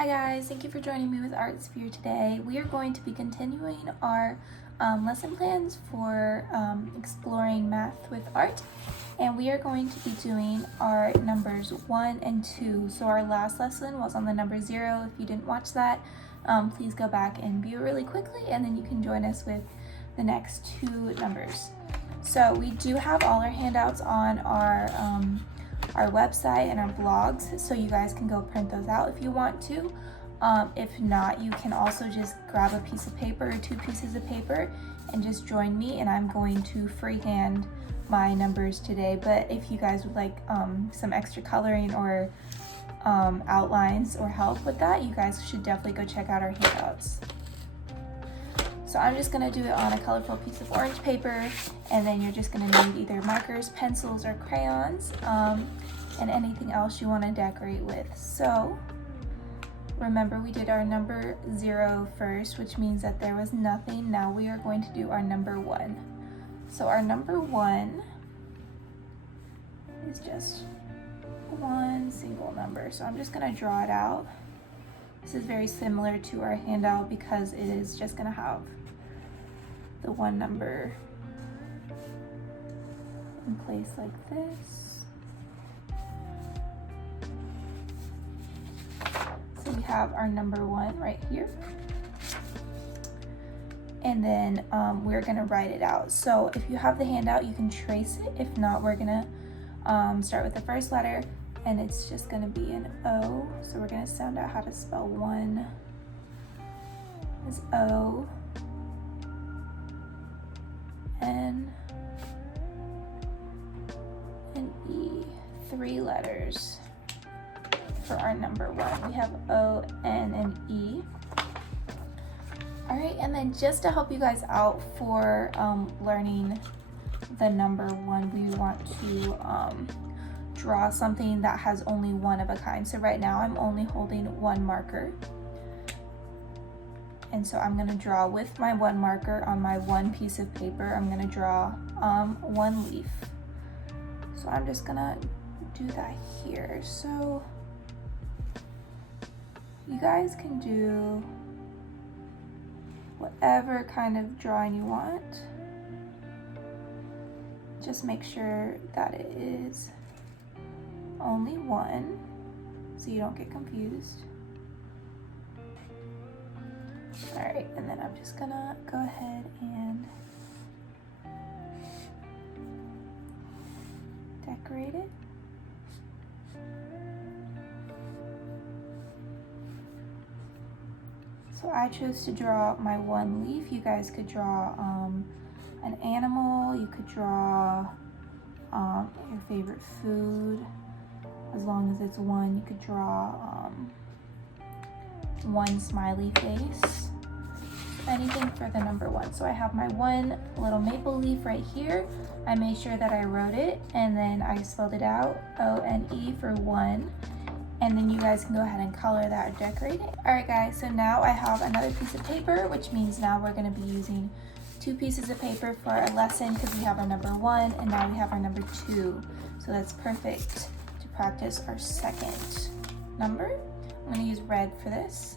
Hi guys, thank you for joining me with Art Sphere today. We are going to be continuing our lesson plans for exploring math with art, and we are going to be doing our numbers 1 and 2. So our last lesson was on the number 0. If you didn't watch that, please go back and view it really quickly, and then you can join us with the next 2 numbers. So we do have all our handouts on our website and our blogs, so you guys can go print those out if you want to. If not, you can also just grab a piece of paper or 2 pieces of paper and just join me, and I'm going to freehand my numbers today. But if you guys would like some extra coloring or outlines or help with that, you guys should definitely go check out our handouts. So I'm just going to do it on a colorful piece of orange paper, and then you're just going to need either markers, pencils, or crayons, and anything else you want to decorate with. So remember, we did our number 0 first, which means that there was nothing. Now we are going to do our number 1. So our number 1 is just one single number. So I'm just going to draw it out. This is very similar to our handout because it is just going to have the one number in place like this. So we have our number 1 right here. And then we're going to write it out. So if you have the handout, you can trace it. If not, we're going to start with the first letter, and it's just going to be an O. So we're going to sound out how to spell 1 as O, N, and E. 3 letters for our number 1. We have O, N, and E. All right, and then just to help you guys out for learning the number 1, we want to draw something that has only one of a kind. So right now I'm only holding 1 marker. And so I'm gonna draw with my 1 marker on my 1 piece of paper. I'm gonna draw 1 leaf. So I'm just gonna do that here. So you guys can do whatever kind of drawing you want. Just make sure that it is only 1, so you don't get confused. All right, and then I'm just gonna go ahead and decorate it. So I chose to draw my 1 leaf. You guys could draw an animal. You could draw your favorite food. As long as it's 1, you could draw 1 smiley face. Anything for the number 1. So I have my 1 little maple leaf right here. I made sure that I wrote it, and then I spelled it out, O-N-E for 1. And then you guys can go ahead and color that or decorate it. All right guys, so now I have another piece of paper, which means now we're gonna be using 2 pieces of paper for our lesson because we have our number 1 and now we have our number 2. So that's perfect to practice our second number. I'm gonna use red for this.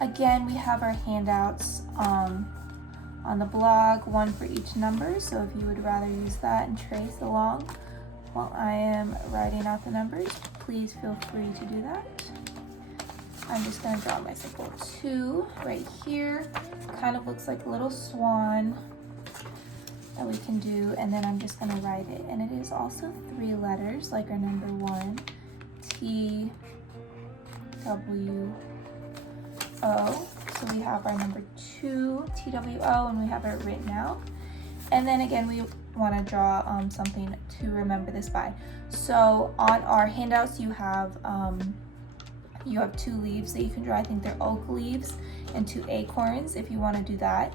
Again, we have our handouts on the blog, 1 for each number. So if you would rather use that and trace along while I am writing out the numbers, please feel free to do that. I'm just gonna draw my simple 2 right here. Kind of looks like a little swan that we can do, and then I'm just gonna write it. And it is also 3 letters, like our number 1, T, W, O. So we have our number 2, T, W, O, and we have it written out. And then again, we want to draw something to remember this by. So on our handouts, you have 2 leaves that you can draw. I think they're oak leaves, and 2 acorns if you want to do that.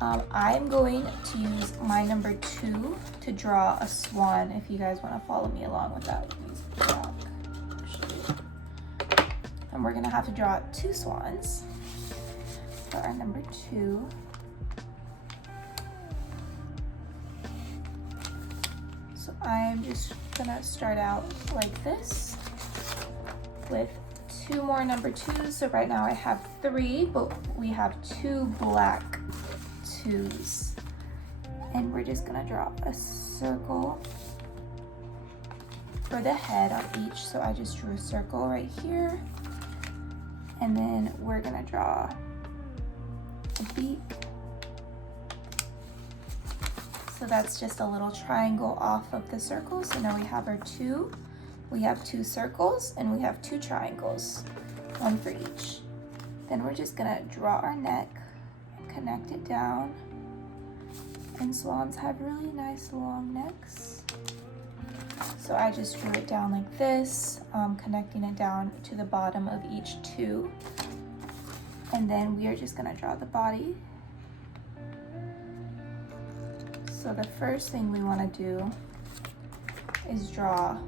I'm going to use my number 2 to draw a swan if you guys want to follow me along with that. And we're going to have to draw 2 swans for our number 2. I'm just gonna start out like this with 2 more number 2s. So right now I have 3, but we have 2 black 2s. And we're just gonna draw a circle for the head on each. So I just drew a circle right here. And then we're gonna draw a beak. So that's just a little triangle off of the circle. So now we have our 2. We have 2 circles and we have 2 triangles, 1 for each. Then we're just gonna draw our neck and connect it down. And swans have really nice long necks. So I just drew it down like this, connecting it down to the bottom of each 2. And then we are just gonna draw the body. So the first thing we wanna do is draw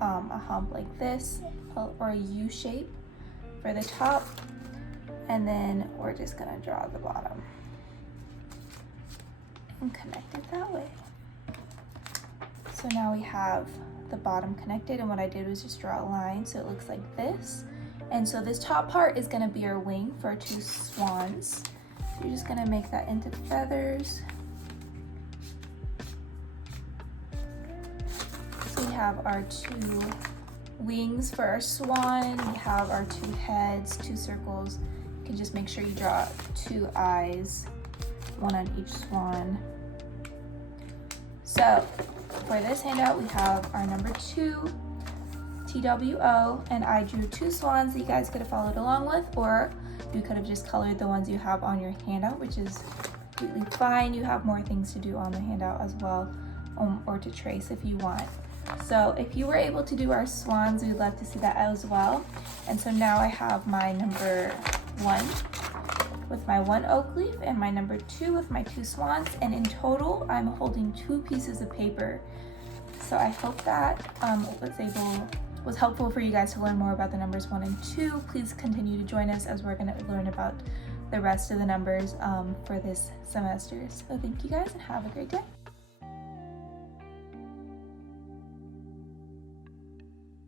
a hump like this, or a U shape for the top. And then we're just gonna draw the bottom and connect it that way. So now we have the bottom connected, and what I did was just draw a line so it looks like this. And so this top part is gonna be our wing for our 2 swans. So you're just gonna make that into feathers. So we have our 2 wings for our swan. We have our 2 heads, 2 circles. You can just make sure you draw 2 eyes, 1 on each swan. So for this handout, we have our number 2, TWO, and I drew 2 swans that you guys could have followed along with, or you could have just colored the ones you have on your handout, which is completely fine. You have more things to do on the handout as well, or to trace if you want. So if you were able to do our swans, we'd love to see that as well. And so now I have my number 1 with my 1 oak leaf and my number 2 with my 2 swans, and in total I'm holding 2 pieces of paper. So I hope that was helpful for you guys to learn more about the numbers 1 and 2. Please continue to join us as we're going to learn about the rest of the numbers for this semester. So thank you guys and have a great day.